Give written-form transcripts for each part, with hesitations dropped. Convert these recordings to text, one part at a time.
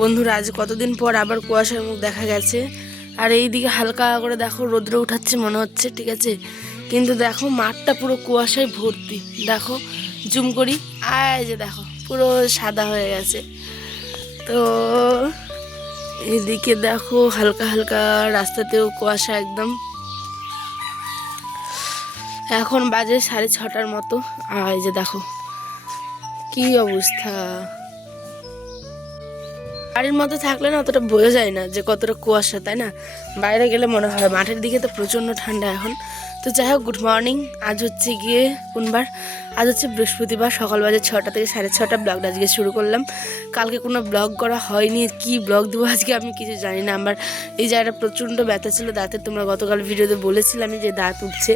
বন্ধুরা আজ কতদিন পর আবার কুয়াশার মুখ দেখা গেছে। আর এইদিকে হালকা করে দেখো রোদ্র উঠাচ্ছে মনে হচ্ছে, ঠিক আছে, কিন্তু দেখো মাঠটা পুরো কুয়াশায় ভর্তি। দেখো জুম করি, আয় যে দেখো পুরো সাদা হয়ে গেছে। তো এইদিকে দেখো হালকা হালকা রাস্তাতেও কুয়াশা একদম। এখন বাজে 6:30 মতো। আয় যে দেখো কি অবস্থা। বাড়ির মধ্যে থাকলে না অতটা বোঝা যায় না যে কতটা কুয়াশা, তাই না? বাইরে গেলে মনে হয়। মাঠের দিকে তো প্রচণ্ড ঠান্ডা এখন। তো যাই হোক, গুড মর্নিং। আজ হচ্ছে গিয়ে কোনবার, আজ হচ্ছে বৃহস্পতিবার। সকাল বাজে 6টা থেকে 6:30 ব্লগটা আজকে শুরু করলাম। কালকে কোনো ব্লগ করা হয়নি, কি ব্লগ দেবো আজকে আমি কিছু জানি না। আমার এই জায়গাটা প্রচণ্ড ব্যথা ছিল দাঁতের। তোমরা গতকাল ভিডিওতে বলেছিলাম যে দাঁত উঠছে,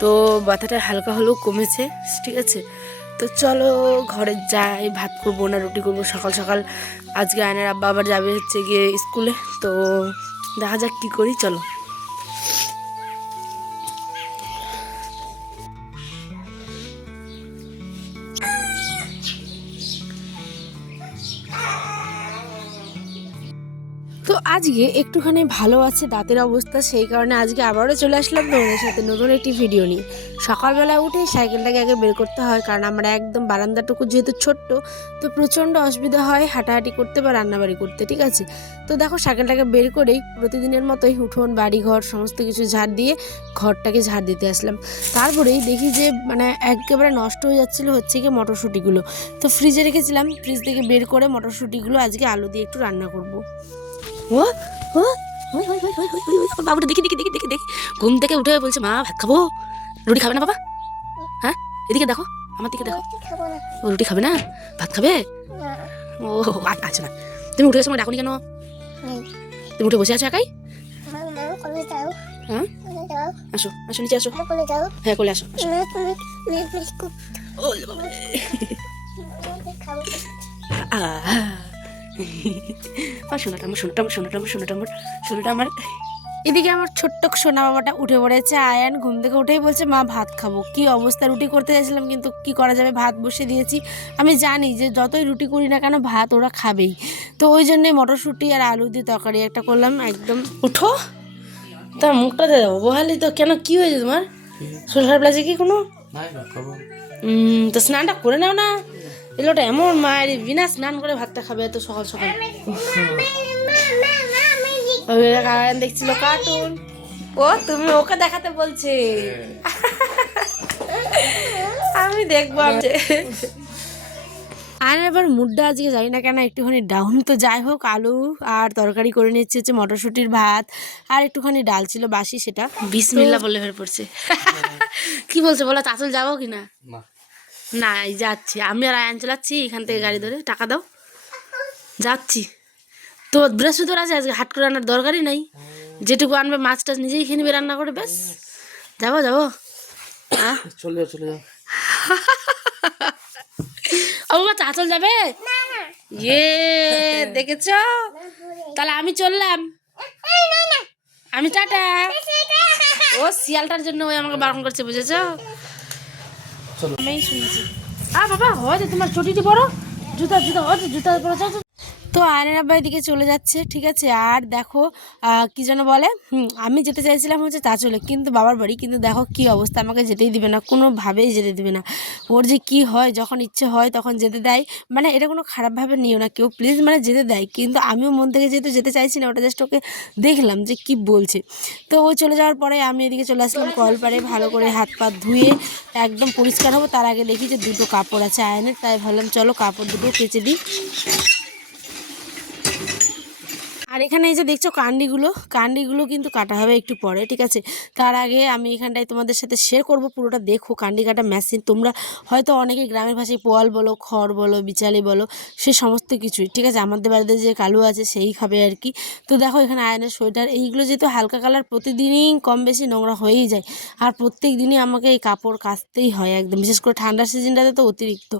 তো ব্যথাটা হালকা হলেও কমেছে, ঠিক আছে। তো চলো ঘরে যাই, ভাত করবো না রুটি করবো সকাল সকাল। আজকে আয়নের আব্বা আবার যাবে হচ্ছে গিয়ে স্কুলে, তো দেখা যাক কী করি, চলো। তো আজকে একটুখানি ভালো আছে দাঁতের অবস্থা, সেই কারণে আজকে আবারও চলে আসলাম তোমাদের সাথে নতুন একটি ভিডিও নিয়ে। সকালবেলা উঠে সাইকেলটাকে আগে বের করতে হয়, কারণ আমরা একদম বারান্দাটুকু যেহেতু ছোট্ট, তো প্রচণ্ড অসুবিধা হয় হাঁটাহাঁটি করতে বা রান্নাবাড়ি করতে, ঠিক আছে। তো দেখো সাইকেলটাকে বের করেই প্রতিদিনের মতোই উঠোন বাড়িঘর সমস্ত কিছু ঝাড় দিয়ে ঘরটাকে ঝাড় দিতে আসলাম। তারপরেই দেখি যে মানে একেবারে নষ্ট হয়ে যাচ্ছিলো হচ্ছে কি মটরশুঁটিগুলো। তো ফ্রিজে রেখেছিলাম, ফ্রিজ থেকে বের করে মটরশুঁটিগুলো আজকে আলু দিয়ে একটু রান্না করবো। ও ও বাবুটা দেখি দেখি দেখি দেখি দেখি ঘুম থেকে উঠে বলছে মা ভাত খাবো। রুটি খাবে না বাবা? হ্যাঁ, এদিকে দেখো, আমার দিকে দেখো। ও রুটি খাবে না, ভাত খাবে? ও আচ্ছা না, তুমি উঠে সময় ডাকুনি কেন? তুমি উঠে বসে আছো একাই? হ্যাঁ, আসো আসো নিচে আসো। হ্যাঁ কোলে আসো। সোনাটা আমার। এদিকে আমার ছোট্ট সোনা বাবাটা উঠে পড়েছে। আয়ান ঘুম থেকে উঠেই বলছে মা ভাত খাবো। কি অবস্থা, রুটি করতে চাইছিলাম কিন্তু কি করা যাবে, ভাত বসে দিয়েছি। আমি জানি যে যতই রুটি করি না কেন ভাত ওরা খাবেই, তো ওই জন্যে মটরশুঁটি আর আলু দিয়ে তরকারি একটা করলাম। একদম উঠো, তার মুখটা দেবো বহালি তো। কেন কি হয়েছে তোমার? শরীর খারাপ লাগছে কি কোনো? তো স্নানটা করে নাও না। এলোটা এমন মায়ের বিনা স্নান করে ভাতটা খাবে এত সকাল সকাল। আয়ান দেখছিল কার্টুন, ও তুমি ওকে দেখাতে বলছে। আমি দেখবো। আর এবার মুডটা আজকে জানি না কেন একটুখানি ডাউন। তো যাই হোক, আলু আর তরকারি করে নিচ্ছে হচ্ছে মটরশুঁটির ভাত, আর একটুখানি ডাল ছিল বাসি, সেটা বিসমিল্লাহ বলে ফের পড়ছে। কি বলছে বলো, চাচল যাবো কিনা? না যাচ্ছি আমি আর আয়ান চালাচ্ছি এখান থেকে গাড়ি ধরে। টাকা দাও, যাচ্ছি। তো বৃহস্পতিবার আছে, আজকে হাট করে রান্নার দরকারই নাই। যেটুকু আনবে মাছ টাছ নিজেই খেয়ে নিবে রান্না করে, ব্যাস। যাবো যাবো, হ্যাঁ চলে যাও চলে যাও। ও বাবা চাচল যাবে? ইয়ে দেখেছ, তাহলে আমি চললাম। আমি টাটা। ও শিয়ালটার জন্য ওই আমাকে বারণ করছে, বুঝেছো? আমি শুনছি। বাবা হয়তো তোমার চটিটি বড়, জুতা জুতা হয়তো জুতা পরে যাও। তো আয়নের আব্বা এদিকে চলে যাচ্ছে, ঠিক আছে। আর দেখো কি যেন বলে, আমি যেতে চাইছিলাম হচ্ছে চাচলে, কিন্তু বাবার বাড়ি, কিন্তু দেখো কি অবস্থা, আমাকে যেতেই দিবে না, কোনোভাবেই যেতে দিবে না। ওর যে কি হয়, যখন ইচ্ছে হয় তখন যেতে দেয়। মানে এটা কোনো খারাপভাবে নিও না কেউ প্লিজ, মানে যেতে দেয়, কিন্তু আমিও মন থেকে যেহেতু যেতে চাইছি না, ওটা জাস্ট ওকে দেখলাম যে কি বলছে। তো ও চলে যাওয়ার পরে আমি এদিকে চলে আসলাম কলপাড়ে, ভালো করে হাত পা ধুয়ে একদম পরিষ্কার হবো। তার আগে দেখি যে দুটো কাপড় আছে আয়নের, তাই ভাবলাম চলো কাপড় দুটো কেচে দিই। আর এখানে এই যে দেখছো কান্ডিগুলো কিন্তু কাটা হবে একটু পরে, ঠিক আছে। তার আগে আমি এখানটায় তোমাদের সাথে শেয়ার করব পুরোটা। দেখো কান্ডি কাটা মেশিন, তোমরা হয়তো অনেকে গ্রামের ভাষায় পোয়াল বলো, খড় বলো, বিচালি বলো, সে সমস্ত কিছুই, ঠিক আছে। আমাদের বাড়িতে যে কালু আছে সেই খাবে আর কি। তো দেখো এখানে আয়নের সোয়েটার, এইগুলো যেহেতু হালকা কালার, প্রতিদিনই কম বেশি নোংরা হয়েই যায়। আর প্রত্যেক দিনই আমাকে এই কাপড় কাচতেই হয় একদম, বিশেষ করে ঠান্ডার সিজনটাতে তো অতিরিক্ত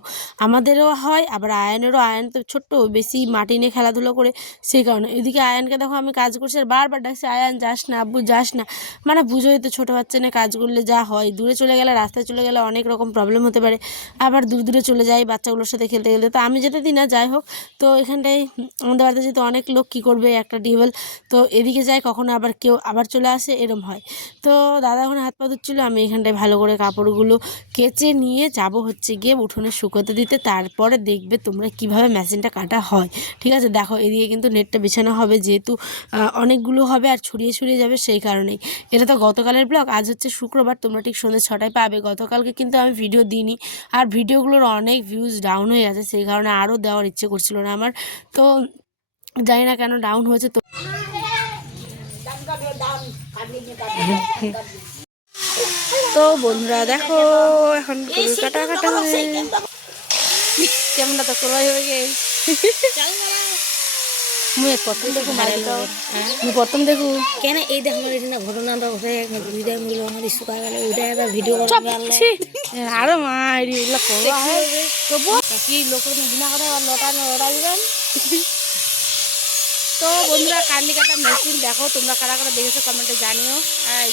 আমাদেরও হয়, আবার আয়নেরও। আয়ন তো ছোট্ট, বেশি মাটি নিয়ে খেলাধুলো করে, সেই কারণে। এদিকে আয়ানকে দেখো আমি কাজ করছি আর বারবার ডাকছি, আয়ান যাস না, আব্বু যাস না। মানে বুঝোই তো ছোটো বাচ্চা নিয়ে কাজ করলে যা হয়, দূরে চলে গেলে, রাস্তায় চলে গেলে অনেক রকম প্রবলেম হতে পারে। আবার দূর দূরে চলে যাই বাচ্চাগুলোর সাথে খেলতে খেলতে, তো আমি যেতে দিই না। যাই হোক, তো এখানটায় আমাদের বাড়িতে যেহেতু অনেক লোক, কী করবে একটা টিউবওয়েল, তো এদিকে যায় কখনো আবার কেউ আবার চলে আসে, এরম হয়। তো দাদা ওখানে হাত পা ধুচ্ছিলো, আমি এখানটায় ভালো করে কাপড়গুলো কেচে নিয়ে যাব হচ্ছে গিয়ে উঠোনে শুকোতে দিতে। তারপরে দেখবে তোমরা কিভাবে মেশিনটা কাটা হয়, ঠিক আছে। দেখো এদিকে কিন্তু নেটটা বিছানো হবে, যেহেতু অনেকগুলো হবে আর ছড়িয়ে ছড়িয়ে যাবে, সেই কারণেই। এটা তো গতকালের ব্লগ, আজ হচ্ছে শুক্রবার, তোমরা ঠিক সন্ধ্যে 6টায় পাবে। গতকালকে কিন্তু আমি ভিডিও দিইনি, আর ভিডিওগুলোর অনেক ভিউজ ডাউন হয়ে গেছে, সেই কারণে আরও দেওয়ার ইচ্ছে করছিল না আমার। তো জানি না কেন ডাউন হয়েছে। তো বন্ধুরা দেখো এখন কাটা কাটা হবে, কেমনটা তো করবাই হয়ে গে মুই প্রথম দেখো মুই প্রথম দেখো কেন এই দেখ না ঘটনাটা ঘটে দুইটা মিলে আমার শুকা গেল ওইটা এবার ভিডিও আরো মা এগুলো করবা হয় তবু কি লোকের বিনা কথা লটা লটা দিবেন। তো বন্ধুরা কান্ডি কাটা মেশিন দেখো, তোমরা কারা কারা দেখেছো কমেন্টে জানিও। আর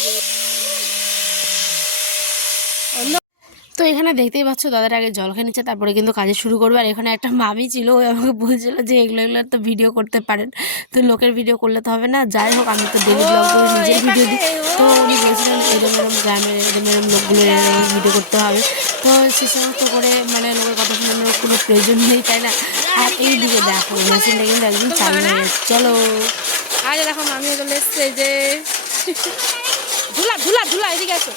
তো এখানে দেখতেই পাচ্ছ দাদার আগে জল খেয়ে নিচ্ছে, তারপরে কিন্তু কাজে শুরু করবে। আর এখানে একটা মামি ছিল, ওই আমাকে বলছিল যে এগুলো তো ভিডিও করতে পারেন, তো লোকের ভিডিও করলে তো হবে না। যাই হোক, আমি তো ডেলি ব্লগ করি, নিজের ভিডিও দিই। তো উনি বলছিলেন এরম এরম গ্রামের এরম এরম লোকগুলো ভিডিও করতে হবে। তো সে সমস্ত করে মানে লোকের কথা শোনানোর কোনো প্রয়োজন নেই, তাই না। আর এই দিকে দেখো মেশিনটা কিন্তু একদম চালু হয়ে গেছে। চলো আজ দেখো মামি চলে এসছে, যে ধুলা ধুলা ধুলা এদিকে আসো।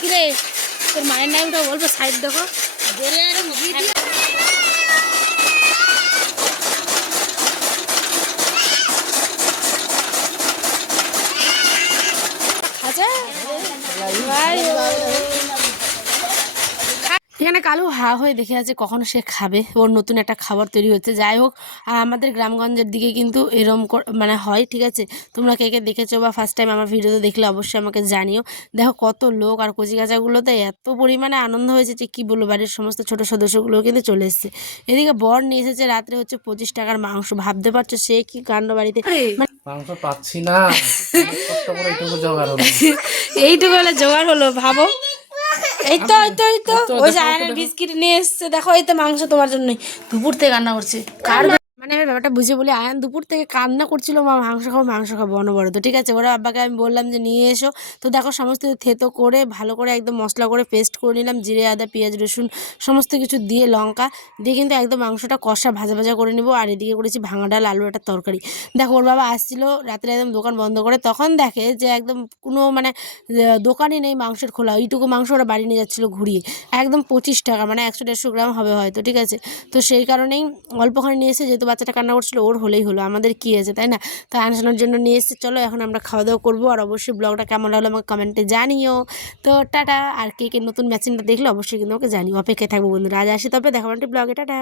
কিরে তোর মায়ের নামটা বলবো, সাইড দেখো খাজা এখানে কালু হা হয়ে দেখে আছে কখন সে খাবে, ওর নতুন একটা খাবার তৈরি হচ্ছে। যাই হোক, আমাদের গ্রামগঞ্জের দিকে কিন্তু এরম মানে হয়, ঠিক আছে। তোমরা কে কে দেখেছো বা ফার্স্ট টাইম আমার ভিডিওতে দেখলে অবশ্যই আমাকে জানিও। দেখো কত লোক, আর কচিকাচাগুলোতে এত পরিমাণে আনন্দ হয়েছে যে কী বলবো, বাড়ির সমস্ত ছোট সদস্যগুলো কিন্তু চলে এসছে। এদিকে বর নিয়ে এসেছে রাত্রে হচ্ছে 25 টাকার মাংস, ভাবতে পারছো সে কি কাণ্ড বাড়িতে। মাংস পাচ্ছি না, কষ্ট করে এইটুকু জোগাড় হলো। এইটুকু হলে জোগাড় হলো, ভাবো। এই তো এই তো এই তো ওই যে আয়নের বিস্কিট নিয়ে এসছে, দেখো এই তো মাংস তোমার জন্যই। দুপুর থেকে রান্না করছে, কার মানে আমি ব্যাপারটা বুঝে বলি, আয়ান দুপুর থেকে কান্না করছিল, মা মাংস খাবো অনবরত, ঠিক আছে। ওরা আব্বাকে আমি বললাম যে নিয়ে এসো, তো দেখো সমস্ত থেতো করে ভালো করে একদম মশলা করে পেস্ট করে নিলাম, জিরে আদা পেঁয়াজ রসুন সমস্ত কিছু দিয়ে, লঙ্কা দিয়ে কিন্তু একদম মাংসটা কষা ভাজা ভাজা করে নেবো। আর এদিকে করেছি ভাঙা ডাল আলুর একটা তরকারি। দেখো ওর বাবা আসছিলো রাত্রে একদম দোকান বন্ধ করে, তখন দেখে যে একদম কোনো মানে দোকানই নেই মাংসের খোলা, এইটুকু মাংস ওরা বাড়ি নিয়ে যাচ্ছিলো ঘুরিয়ে, একদম 25 টাকা, মানে 100-150 গ্রাম হবে হয়তো, ঠিক আছে। তো সেই কারণেই অল্পখানে নিয়ে এসে, যেহেতু বাচ্চাটা কান্না করছিলো, ওর হলেই হলো, আমাদের কী আছে, তাই না। তো আনাশোনার জন্য নিয়ে এসে চলো এখন আমরা খাওয়া দাওয়া করবো। আর অবশ্যই ব্লগটা কেমন লাগলো আমাকে কমেন্টে জানিও। তো টাটা। আর কে কে নতুন ম্যাচিংটা দেখলো অবশ্যই কিন্তু আমাকে জানিও, অপেক্ষায় থাকবো বন্ধুরা। আজ আসি তবে, দেখা ব্লগে, টাটা।